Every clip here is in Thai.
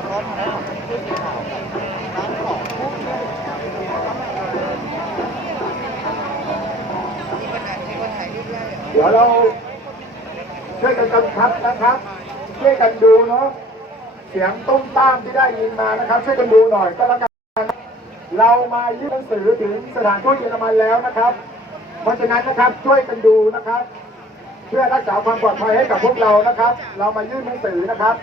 นะคะแล้วก็ทางด้านของผู้สื่อข่าวร้านของผู้ที่มีปัญหามีปัญหายุ่งยากเดี๋ยวเราช่วยกันกำชับนะครับ ช่วยกันดูเนาะ เสียงตุ้มตามที่ได้ยินมานะครับ ช่วยกันดูหน่อยก็แล้วกัน เรามายื่นหนังสือถึงสถานทูตเยอรมันแล้วนะครับ เพราะฉะนั้นนะครับช่วยกันดูนะครับ เพื่อรักษาความปลอดภัยให้กับพวกเรานะครับ เรามายื่นหนังสือนะครับ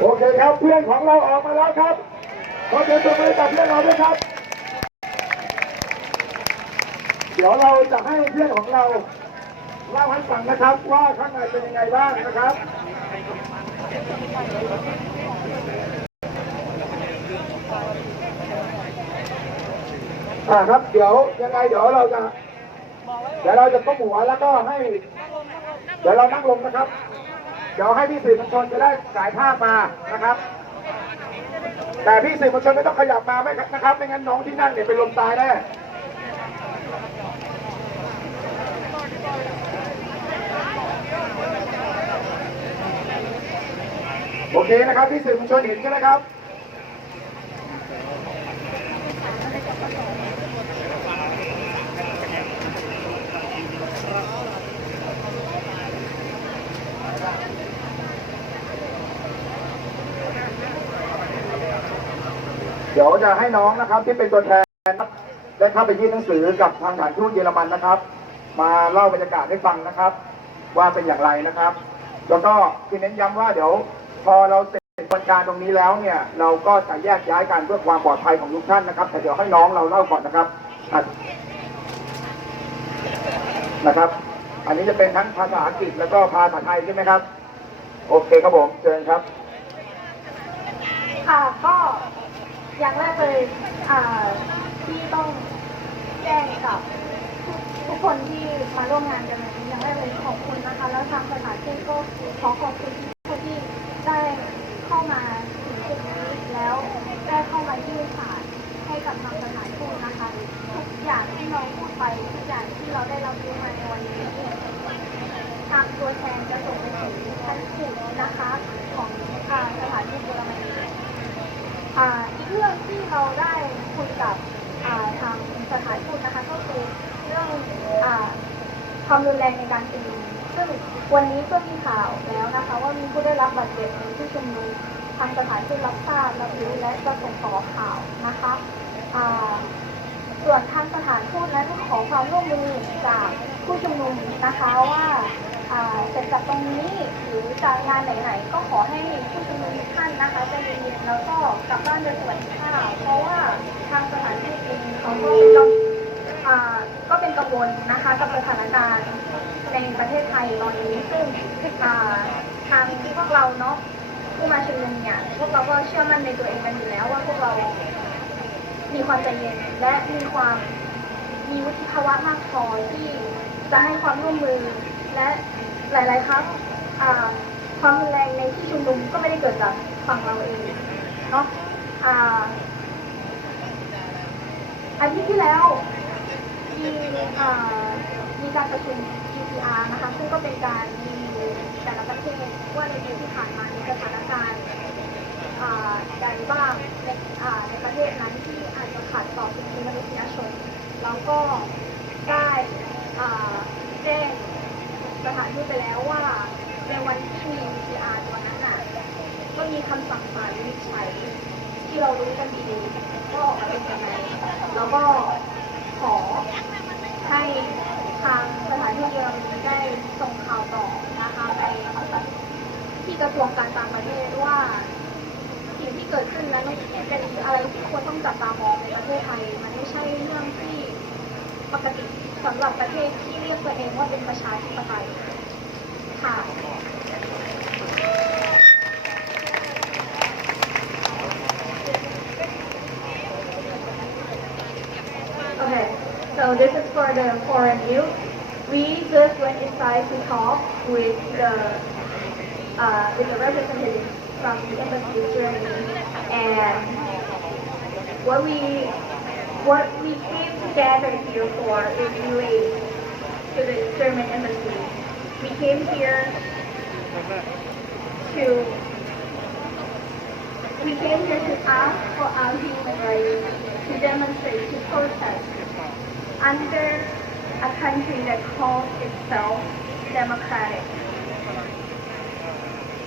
โอ เพื่อนของเราออกมาแล้วครับขอเสียงปรบมือกับเพื่อนเราด้วยครับ เดี๋ยวเราจะให้เพื่อนของเราเล่าให้ฟังนะครับ ว่าข้างในเป็นยังไงบ้างนะครับอ่าครับเดี๋ยวยังไงเดี๋ยวเราจะเดี๋ยวเราจะก้มหัวแล้วก็ให้ เดี๋ยวเรานั่งลงนะครับ เดี๋ยวให้พี่สื่อมวลชนจะได้สายภาพมานะครับ แต่พี่สื่อมวลชนไม่ต้องขยับมาไม่นะครับไม่งั้นน้องที่นั่งเนี่ยเป็นลมตายแน่โอเคนะครับพี่สื่อมวลชนเห็นใช่ไหมครับ ดี๋ยวจะให้น้องนะครับที่เป็นตัวแทนได้เข้าไปยื่นหนังสือกับทางสถานทูตเยอรมันนะครับ มาเล่าบรรยากาศให้ฟังนะครับ ว่าเป็นอย่างไรนะครับ แล้วก็คือเน้นย้ำว่าเดี๋ยวพอเราเสร็จกระบวนการตรงนี้แล้วเนี่ยเราก็จะแยกย้ายกันเพื่อความปลอดภัยของทุกท่านนะครับ แต่เดี๋ยวให้น้องเราเล่าก่อนนะครับนะครับ อันนี้จะเป็นทั้งภาษาอังกฤษแล้วก็ภาษาไทยใช่ไหมครับ โอเคครับผมเชิญครับ ค่ะก็ อย่างแรกเลยที่ต้องแจ้งกับทุกคนที่มาร่วมงานกันวันนี้อย่างแรกเลยขอบคุณนะคะ แล้วทางสถานที่ก็ขอขอบคุณทุกคนที่ได้เข้ามาถึงจุดนี้แล้วได้เข้ามายื่นสารให้กับทางสถานทูตนะคะ ทุกอย่างที่น้องพูดไปทุกอย่างที่เราได้รับรู้มาในวันนี้ ทางตัวแทนจะส่งไปถึงท่านผู้นะคะ ของอาสถานทูตเยอรมนีอ่าอีกเรื่องที่เราได้คุยกับอ่าทาง สถานทูตนะคะก็คือเรื่องอความรุนแรงในการชุมนุมซึ่งวันนี้ก็มีข่าวแล้วนะคะ ว่ามีผู้ได้รับบาดเจ็บในที่ชุมนุมทางสถานทูตรับทราบรับรู้และจะส่งต่อข่าวนะคะส่วนทางสถานทูตนั้นขอความร่วมมือจากผู้ชุมนุมนะคะว่าเสร็จจากตรงนี้หรือจากงานไหนๆก็ขอให้ผู้ชุมนุมทุกท่านนะคะใจเย็นๆแล้วก็กลับบ้านโดยสวัสดิภาพเพราะว่าทางสถานทูตเองเขาก็เป็น ก็เป็นกังวลนะคะกับสถานการณ์ในประเทศไทยตอนนี้ซึ่งอ่าทางพวกเราเนาะผู้มาชุมนุมเนี่ยพวกเราก็เชื่อมั่นในตัวเองกันอยู่แล้วว่าพวกเรา มีความใจเย็นและมีความมีวุฒิภาวะมากพอที่จะให้ความร่วมมือและหลาย ๆ ครั้งความรุนแรงในที่ชุมนุมก็ไม่ได้เกิดจากฝั่งเราเองเนาะอาทิตย์ที่แล้ว มีอ่มีการประชุม GPR นะคะซึ่งก็เป็นการรีแต่ละประเทศว่าในปีที่ผ่านมามีสถานการณ์อ่าใดบ้างในในประเทศนั้นที่อาจจะขัดต่อสิทธิมนุษยชน แล้วก็ได้แจ้งสถานทูตไปแล้วว่าในวันที่มี VCR วันนั้นน่ะก็มีคำสั่งศาลวินิจฉัยที่เรารู้กันดีว่าออกมาเป็นยังไงกู้ ทางสถานทูตเยอรมนีได้ส่งข่าวต่อนะคะไปที่กระทรวงการต่างประเทศว่าสิ่งที่เกิดขึ้นนั้นเป็นอะไรที่ควรต้องจับตามองในประเทศไทย มันไม่ใช่เรื่องที่ปกติสำหรับประเทศที่เรียกตัวเองว่าเป็นประชาธิปไตยค่ะ for the foreign youth. We just went inside to talk with the uh, with the representative from the embassy of Germany, and what we what we came together here for is related to the German embassy. We came here to we came here to ask for our human rights, to demonstrate, to protest under a country that calls itself democratic.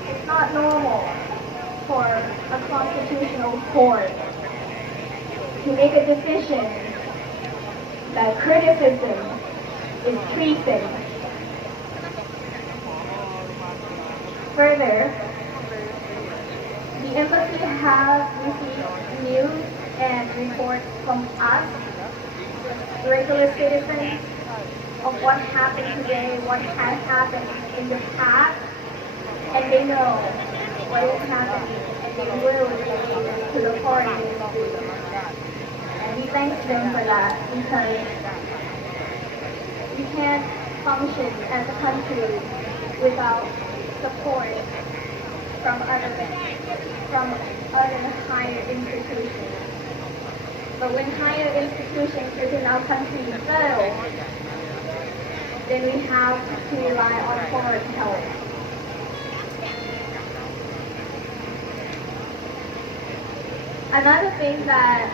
It's not normal for a constitutional court to make a decision that criticism is treason. Further, the embassy has received news and reports from us, regular citizens, of what happened today, what has happened in the past, and they know what is happening, and they will relate to the foreign. And we thank them for that because we can't function as a country without support from other from other higher institutions. But when higher institutions within our country fail, then we have to rely on foreign help. Another thing that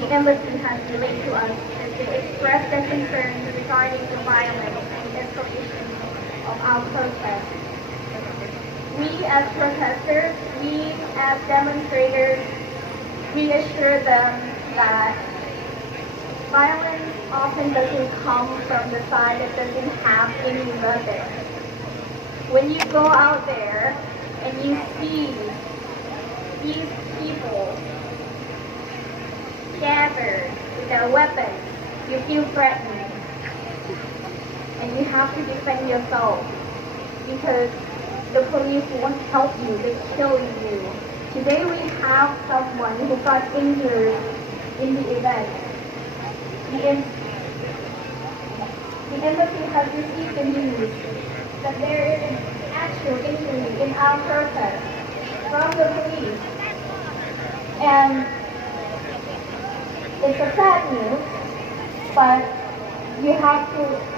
the embassy has relayed to us is they expressed their concerns regarding the violence and escalation of our protests. We as protesters, we as demonstrators, we assure them that violence often doesn't come from the side that doesn't have any weapon. When you go out there and you see these people gathered with their weapons, you feel threatened. And you have to defend yourself because the police won't help you, they kill you. Today we have someone who got injured in the event. The, the embassy has received the news that there is an actual injury in our protest from the police. And it's a sad news, but you have to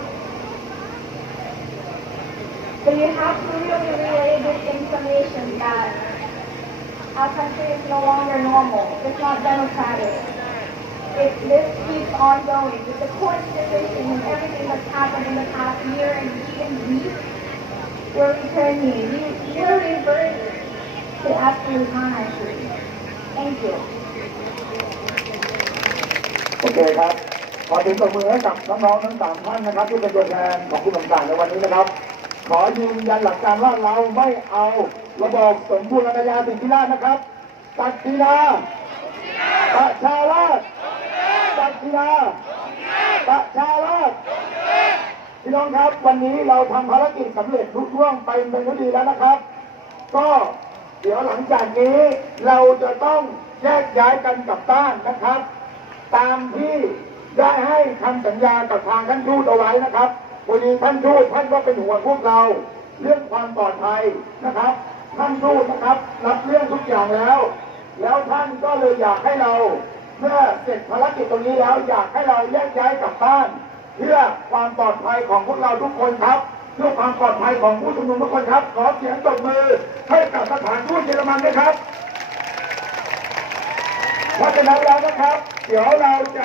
but you have to really relay this information that our country is no longer normal. It's not democratic. If this keeps on going, with the court decision and everything that's happened in the past year and even week, we're returning. We, we're reverting to absolute monarchy. Thank you. โอเคครับ ขอถึงตบมือให้กับน้องๆทั้งสามท่านนะครับ ที่เป็นตัวแทนของผู้ต่างๆในวันนี้นะครับ ขอยืนยันหลักการว่าเราไม่เอาระบบสมบูรณาญาสิทธิราชนะครับ ตัดทีนาประชาราช ตัดทีนาประชาราชพี่น้องครับ วันนี้เราทำภารกิจสำเร็จทุกร่วงไปเป็นที่ดีแล้วนะครับ ก็เดี๋ยวหลังจากนี้เราจะต้องแยกย้ายกันกลับบ้านนะครับ ตามที่ได้ให้คำสัญญากับทางท่านทูตเอาไว้นะครับวันนี้ท่านทูตท่านก็เป็นห่วงพวกเรา เรื่องความปลอดภัยนะครับ ท่านทูตนะครับ รับเรื่องทุกอย่างแล้ว แล้วท่านก็เลยอยากให้เรา เมื่อเสร็จภารกิจตรงนี้แล้วอยากให้เราแยกย้ายกลับบ้าน เพื่อความปลอดภัยของพวกเราทุกคนครับเพื่อความปลอดภัยของผู้ชุมนุมทุกคนครับ ขอเสียงตบมือให้กับสถานทูตเยอรมันด้วยครับเพราะฉะนั้นแล้วนะครับ เดี๋ยวเราจะ